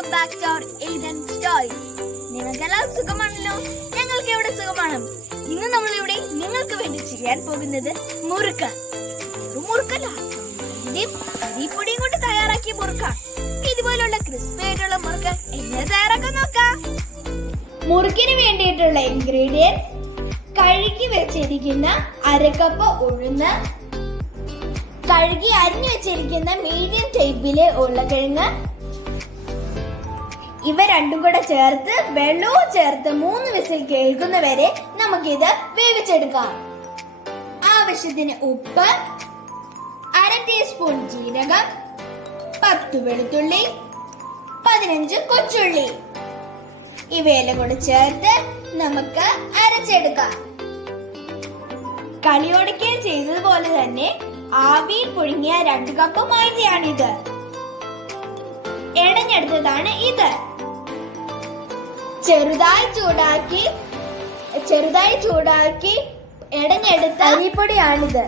Welcome back to our hidden stories. നിങ്ങൾക്കെല്ലാം സുഖമാണല്ലോ? ഞങ്ങൾക്ക് ഇവിടെ സുഖമാണ്. ഇന്ന് നമ്മളിവിടെ നിങ്ങൾക്ക് വേണ്ടി ചെയ്യാൻ പോകുന്നത് മുറുക്ക. മുറുക്കല്ല, അരിപ്പൊടിയും കൊണ്ട് തയ്യാറാക്കിയ മുറുക്ക. ഇതുപോലുള്ള ക്രിസ്പി ആയിട്ടുള്ള മുറുക്ക എങ്ങനെ തയ്യാറാക്കാൻ നോക്കാം. മുറുക്കിന് വേണ്ടിയിട്ടുള്ള ഇൻഗ്രീഡിയൻസ്: കഴുകി വെച്ചിരിക്കുന്ന അരക്കപ്പ് ഉഴുന്ന്, കഴുകി അരിഞ്ഞു വെച്ചിരിക്കുന്ന മീഡിയം ടൈപ്പിലെ ഉരുളക്കിഴങ്ങ്, ഇവ രണ്ടും കൂടെ ചേർത്ത് വെള്ളവും ചേർത്ത് 3 വിസിൽ കേൾക്കുന്നവരെ നമുക്കിത് വേവിച്ചെടുക്കാം. ആവശ്യത്തിന് ഉപ്പ്, 1/2 ടീസ്പൂൺ ജീരകം, 10 വെളുത്തുള്ളി, 15 കൊച്ചുള്ളി, ഇവയെല്ലാം കൂടെ ചേർത്ത് നമുക്ക് അരച്ചെടുക്കാം. കളിയോടയ്ക്കൽ ചെയ്തതുപോലെ തന്നെ ആവിയിൽ പുഴുങ്ങിയ 2 കപ്പ് മൈദയാണിത്. എടഞ്ഞെടുത്തതാണ് ഇത്. ചെറുതായി ചൂടാക്കി എടഞ്ഞെടുത്ത അരിപ്പൊടിയാണിത്.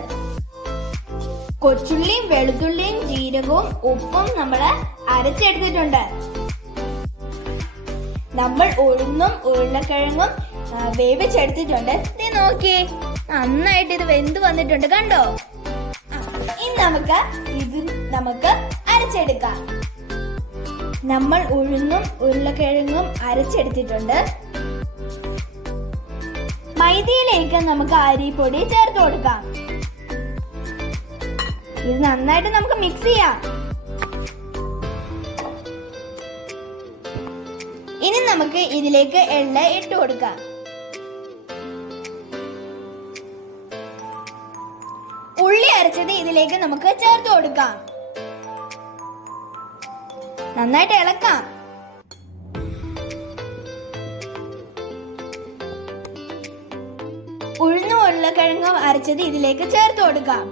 കൊച്ചുള്ളിയും വെളുത്തുള്ളിയും ജീരകവും ഉപ്പും നമ്മൾ അരച്ചെടുത്തിട്ടുണ്ട്. നമ്മൾ ഉഴുന്നും ഉരുളക്കിഴങ്ങും വേവിച്ചെടുത്തിട്ടുണ്ട്. നീ നോക്കിയേ, നന്നായിട്ട് ഇത് വെന്ത് വന്നിട്ടുണ്ട്, കണ്ടോ? ഇനി നമുക്ക് അരച്ചെടുക്കാം. നമ്മൾ ഉഴുന്നും ഉരുളക്കിഴങ്ങും അരച്ചെടുത്തിട്ടുണ്ട്. മൈദയിലേക്ക് നമുക്ക് അരിപ്പൊടി ചേർത്ത് കൊടുക്കാം. ഇത് നന്നായിട്ട് നമുക്ക് മിക്സ് ചെയ്യാം. ഇനി നമുക്ക് ഇതിലേക്ക് എണ്ണ ഇട്ട് കൊടുക്കാം. ഉള്ളി അരച്ചത് ഇതിലേക്ക് നമുക്ക് ചേർത്ത് കൊടുക്കാം. നന്നായിട്ട് ഇളക്കാം. ഉഴുന്നും ഉരുളക്കിഴങ്ങും അരച്ചത് ഇതിലേക്ക് ചേർത്ത് കൊടുക്കാം.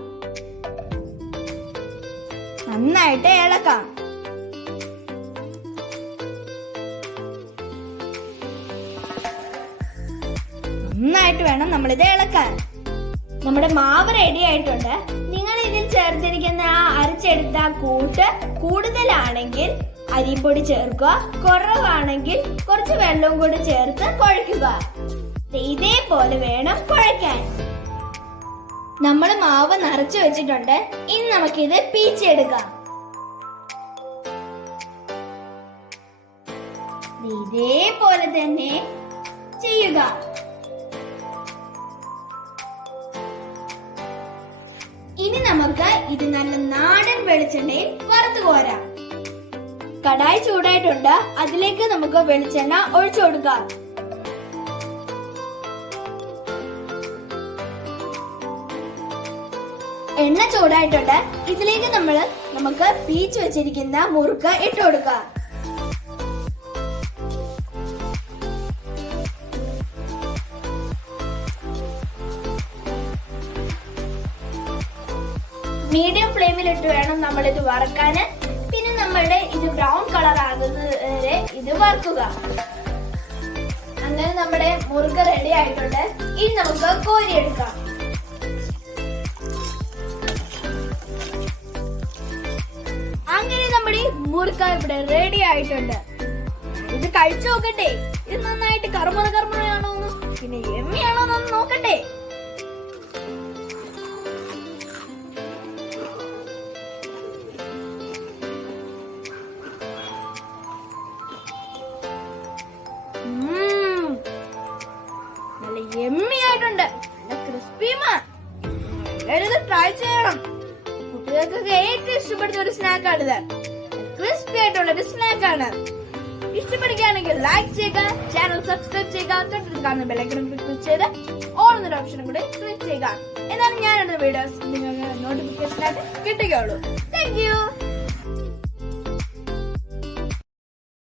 നന്നായിട്ട് ഇളക്കാം. നന്നായിട്ട് വേണം നമ്മളിത് ഇളക്കാൻ. നമ്മുടെ മാവ് റെഡി ആയിട്ടുണ്ട്. നിങ്ങൾ ഇതിൽ ചേർത്തിരിക്കുന്ന അരച്ചെടുത്ത കൂട്ട് കൂടുതലാണെങ്കിൽ അരിപ്പൊടി ചേർക്കുക, കുറവാണെങ്കിൽ കുറച്ച് വെള്ളവും കൂടി ചേർത്ത് കുഴയ്ക്കുക. ഇതേപോലെ വേണം കുഴയ്ക്കാൻ. നമ്മൾ മാവ് നിറച്ചു വെച്ചിട്ടുണ്ട്. ഇനി നമുക്കിത് പീച്ചെടുക്കാം. ഇതേപോലെ തന്നെ ചെയ്യുക. ഇനി നമുക്ക് ഇത് നല്ല നാടൻ വെളിച്ചെണ്ണയിൽ വറുത്തു കോരാം. കടായി ചൂടായിട്ടുണ്ട്. അതിലേക്ക് നമുക്ക് വെളിച്ചെണ്ണ ഒഴിച്ചു കൊടുക്കാം. എണ്ണ ചൂടായിട്ടുണ്ട്. ഇതിലേക്ക് നമുക്ക് പീച്ച് വെച്ചിരിക്കുന്ന മുറുക്ക് ഇട്ട് കൊടുക്കാം. മീഡിയം ഫ്ലെയിമിലിട്ട് വേണം നമ്മളിത് വറക്കാന്. പിന്നെ നമ്മളുടെ ഇത് ബ്രൗൺ കളർ ആകുന്നത് വരെ ഇത് വറുക്കുക. അങ്ങനെ നമ്മുടെ മുറുക്ക് റെഡി ആയിട്ടുണ്ട്. ഇനി നമുക്ക് കോരിയെടുക്കാം. അങ്ങനെ നമ്മുടെ മുറുക്ക ഇവിടെ റെഡി ആയിട്ടുണ്ട്. ഇത് കഴിച്ചു നോക്കട്ടെ. ഇത് നന്നായിട്ട് കറുമുറയാണോ പിന്നെ എമ്മയാണോ എന്ന് നോക്കട്ടെ. നല്ല എമ്മിയായിട്ടുണ്ട്, നല്ല ക്രിസ്പിയുമാണ്. എല്ലാവരും ഇത് ട്രൈ ചെയ്യണം. കുട്ടികൾക്കൊക്കെ ഏറ്റവും ഇഷ്ടപ്പെടുന്ന ഒരു സ്നാക്കാണിത്. ക്രിസ്പി ആയിട്ടുള്ള ഒരു സ്നാക്കാണ്. ഇഷ്ടപ്പെടുകയാണെങ്കിൽ ലൈക്ക് ചെയ്യുക, ചാനൽ സബ്സ്ക്രൈബ് ചെയ്യുക, തൊട്ടടുത്ത് കാണുന്ന ബെല്ലൈക്കൺ ക്ലിക്ക് ചെയ്ത് ഓൾ എന്നൊരു ഓപ്ഷനും കൂടി ക്ലിക്ക് ചെയ്യുക. എന്നാലും ഞാൻ വീഡിയോസ് നിങ്ങൾക്ക് നോട്ടിഫിക്കേഷൻ ആയിട്ട് കിട്ടുകയുള്ളൂ. Thank you.